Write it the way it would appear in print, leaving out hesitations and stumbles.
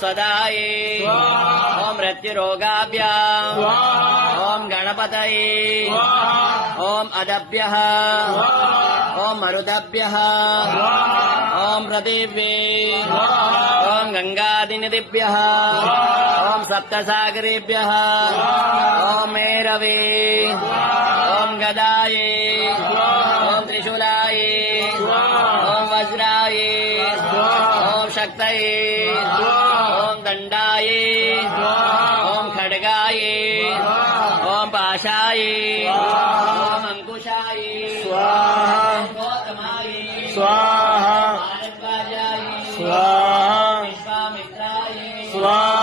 स्वदाये ओम मृत्युरोगाभ्याम् ओम गणपतये ओम अदभ्यः ओम मरुदभ्यः ओम पृथिव्ये ओम गंगादिनदिभ्यः ओम सप्तसागरेभ्यः ओम मेरवे ओम गदाये ओम त्रिशूलाये ओम वज्राये ओम शक्तये ओम दंडाये ओम खड्गाये ओम पाशाये ओम अंकुशाये स्वाहा ओम गौतमाये स्वाहा भारद्वाजाये स्वाहा विश्वामित्राये स्वाहा